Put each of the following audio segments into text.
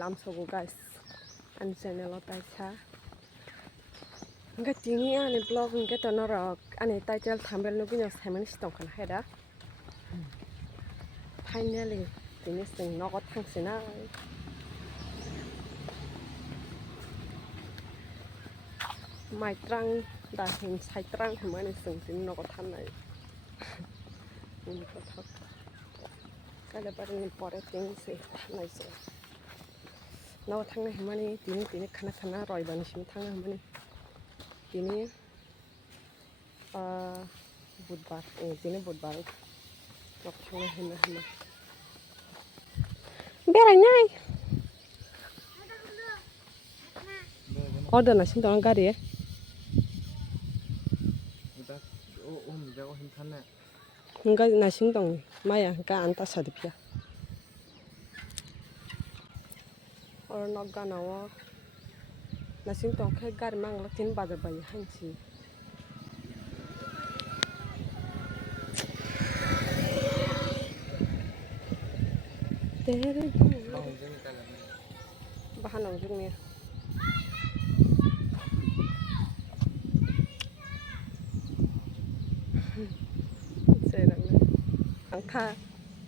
lamsogo guys ani channel taisa hingga tini ani blog hingga tonorok ani title thumbnail no gino simon stong kan heda finally tini sing nogo thangsina maitrang da hin saitrang hamani sing tini nogo thamnai ini kothak kada paring pore ting se thamnai so nogo thangnai hamani tini khana roi bani sim thang hamani tini budbar tini budbar nogo thangnai hama berai nai order na sing tong gari hingga nasing dong maya ga anta sadipya or nok ga nawo nasing dong khe gar mangla tin bazar bai hanchi tere bahan nong jungni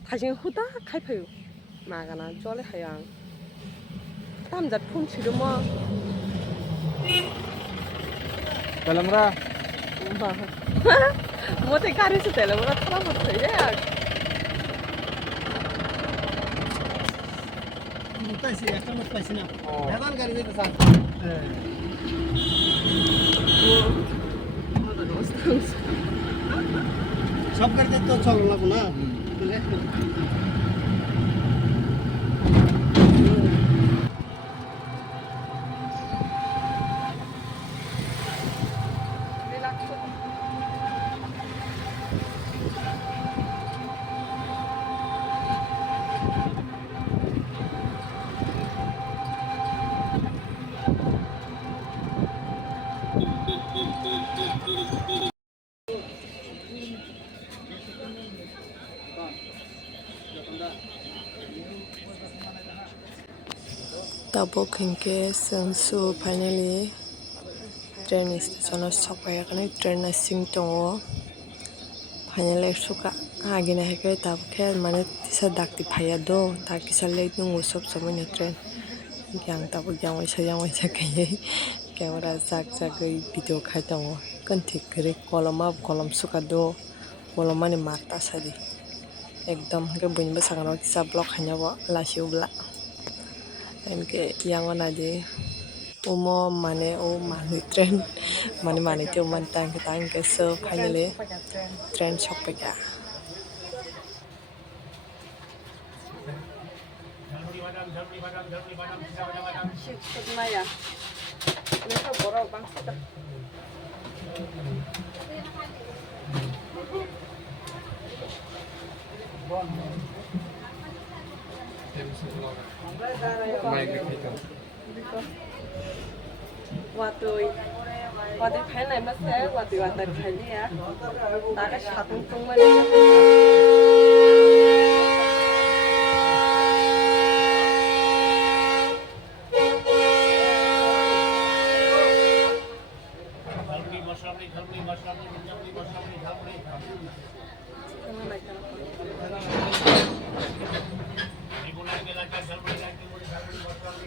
다시 후다 칼파요 마가나 쫄래 하양 남자 품 치르마 dalamra 못해 가르쳐 달라고 타라 못해 야 पैसे extra मत पैसे ना हैरान कर दे तो साथ सब करते तो चल लगो ना Tabo kengke sensu finally train station sokaya kane train na sing tongo finally suka agina heke tabo ke mane tisa dakti phaya do ta kisa late nung usop samane train yang tabo yang waisa kaye camera jak video khai tongo kanthi kre kolom suka do kolomani marta sadi ekdom ke bunba sagano kisa block hanyabo lasiubla Enke yang mana je umo mane o mani train mani tu mantang kita enke so finally train sok peka Waktu final mas saya waktu final ya, tak satu tunggu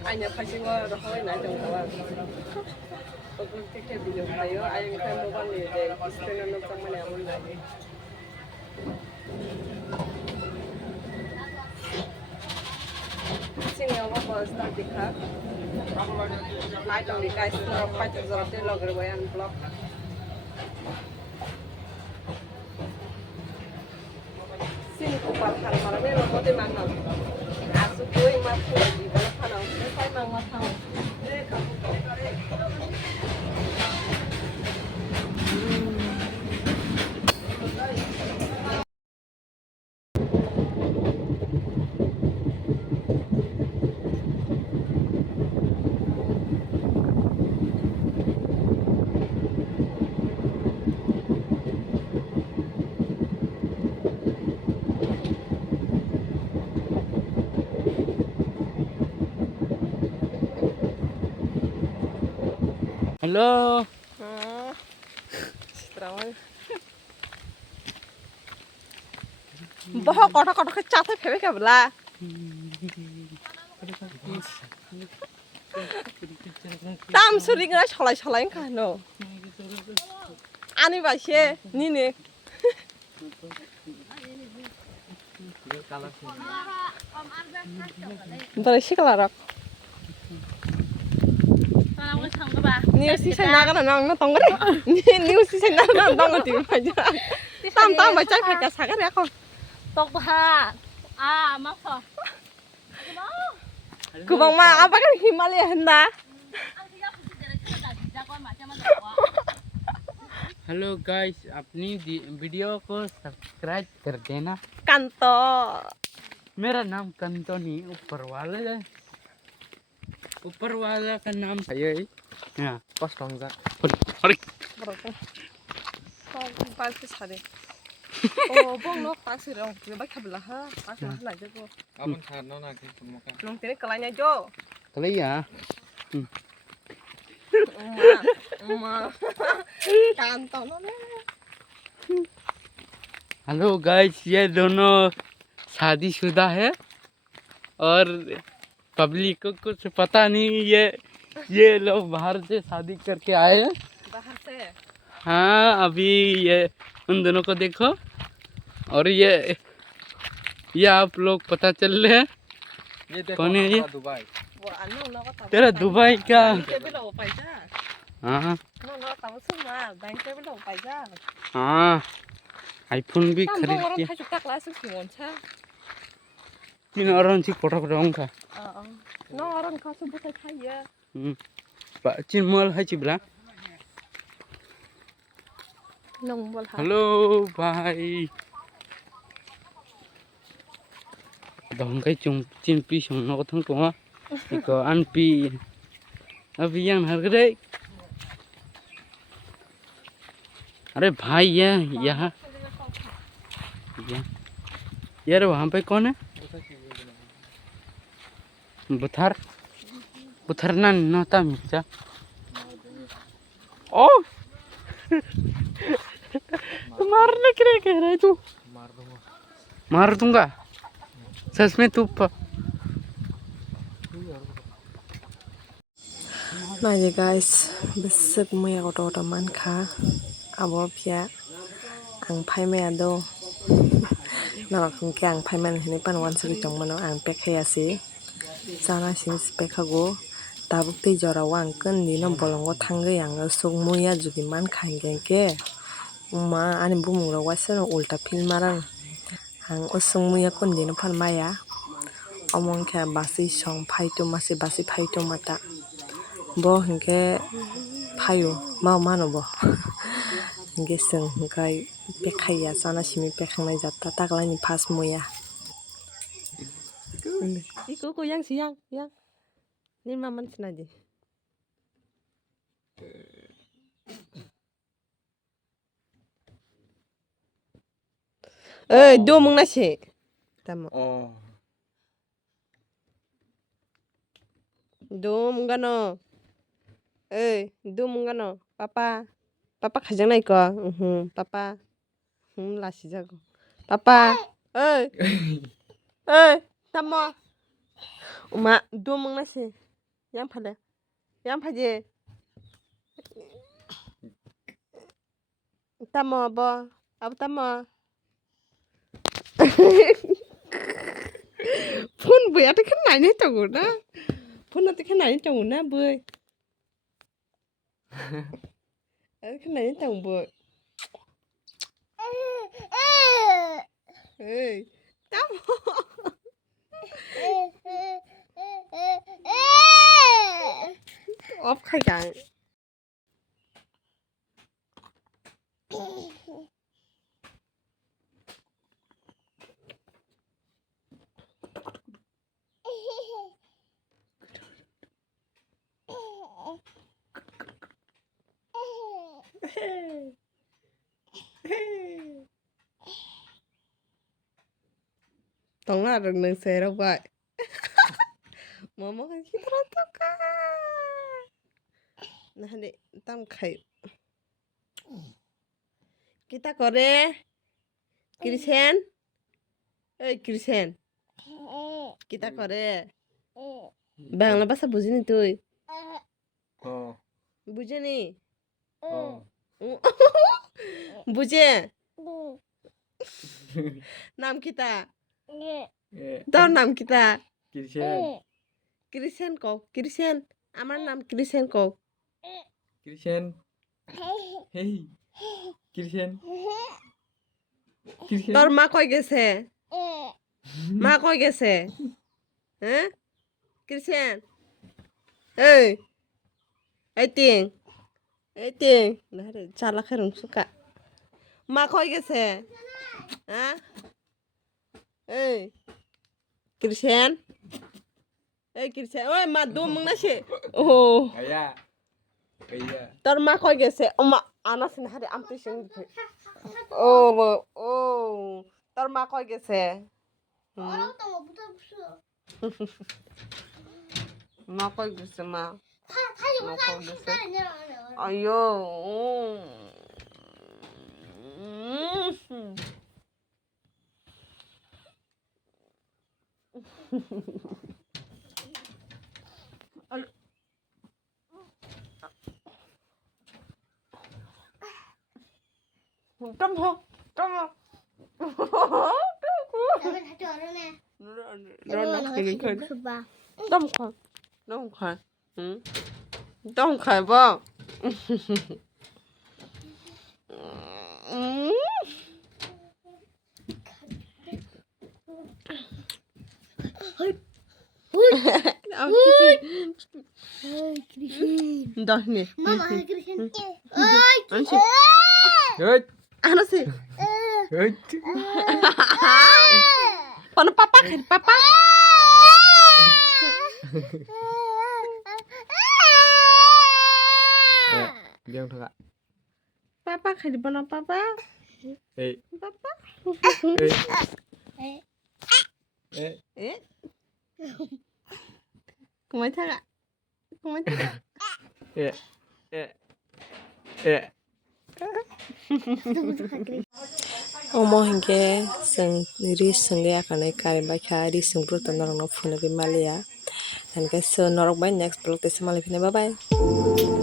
Hanya pasti gua rohoi na jeng kawan. Aku tiknya video kayo, ayam kita mau ni deh. Istana nak sama ni amun lagi. Sini apa bos tak dikah? Macam ni guys, orang pacar zorotnya logger bayan blog. Sini kupal hal malam ni logo di mana? Asuk kue mati lagi kalau panau, saya mang matang. Halo. Boh kotak-kotak kecatnya bebek ya belah. Tam sering nggak solai-solain kan no. Ani basye, nini. Dari sih kelarak. News sih saya naga nang nang tongger. News sih saya naga nang tongger di aja. Tam baca kaca sagar ya kok. Tok bah. Maksa. Kubang ma apa kan Himalaya hendak. Hello guys अपनी video को subscribe कर देना। Kanto. मेरा नाम कंतो नहीं ऊपर वाला का नाम है हाँ kosong za. अरे Oh, pasti sare. Oh, bong no pasti dong. Coba kabelah ha. Pasti lah aja gua. Abang karena nak kemuka. Nong tini kelanya jo. कल ya Uma. Kanto no. Hello guys ये दोनों शादीशुदा है और public को कुछ पता नहीं ये लोग बाहर से शादी करके आए हैं। बाहर से. हाँ अभी ये उन दोनों को देखो और ये आप लोग पता चल रहे हैं ये देखो कौन है ये Dubai. Wah, anu no kata. तेरा दुबई का Bangke bilo paja. हाँ No tahu semua. Bangke bilo paja. हाँ आईफोन भी Tam खरीद bong orang दिया kasih tak langsung sih monca. 3 orang sih kotak का No orang kasih buat saya. Pak Cin mal hai cibra Nong bol ha. Hello भाई dong cái chung chin pi sung nó thằng tua có ăn pi अभी yang हर गए अरे भाई यहाँ यार वहाँ पे कौन है बुथर ना नता मिर्चा ओ मारने के लिए कह रहा है तू मार दूंगा सच में तू Nah guys, besok maya oto manka, abo pia, ang pai maya do. Nah kungke ang pai man hini pan wan suri tong mano ang pekaya si, sana sing pekago, tabuk ti jora wang ken di no bolongo tangga yang sok muya jadi manka hingke, ani bumung ra wasan ulta pil marang, ang osong muya kon di no pan maya, omong kaya basi song pai tu masih basi pai tu mata. Bo hingke payo mau mano bo hingke seng hingkai pekaya sana simi pekangnai jatta taklani pas moya iku yang siang ni maman sinaji do mong nasi tamo Oh. do mong gano do mong gano papa kajang nai ko papa lasi jago papa tamo uma do mong nasi yang pade tamo bo abu tamo phun bưởi thì cái này nấy trồng đó phun nó thì cái này trồng nó bưởi cái này trồng bưởi tao ốp khai chẳng Tong là được nâng xe đâu vậy mama kan kita rantoka Nahani tam khai. Kita করে Krisen? এই Krisen kita করে বাংলা ভাষা বুঝিনি তুই বুঝিনি বুঝে নাম কিতা তোর নাম কিতা Krisen কও Krisen আমার নাম Krisen কও Christian. Hey. Christian. Christian. তোর মা কই গেছে মা কই গেছে হ্যাঁ Krisen এই এই না রে চালাকের সুকা মা কই গেছে হ্যাঁ এই Krisen এই Krisen ওই মা দম নাছে ও Ayah. Ayah. তোর মা কই গেছে ও মা আনাস না রে আমতে সঙ্গে ও ও তোর মা কই গেছে মা কই গেছে মা আয়ো Tâm hông? Tâm hông? Nó cái khơi Tâm khơi Tâm khơi Tâm khơi bông Dah ni Mama Krisen. Hey. Ano sih? Hey. Paano papa? Papa? Diam thôi ạ. Papa kali paano papa? Hey. Papa? Hey. Hey. Eh? Kumai thang ạ? Kumai thang ạ? Yeah. Yeah. Yeah. Omo hingke sing ri singe akane kai baikha ri sing bruto norong no phune bi malia. Hingke so norok bai next vlog te samali phine bye bye.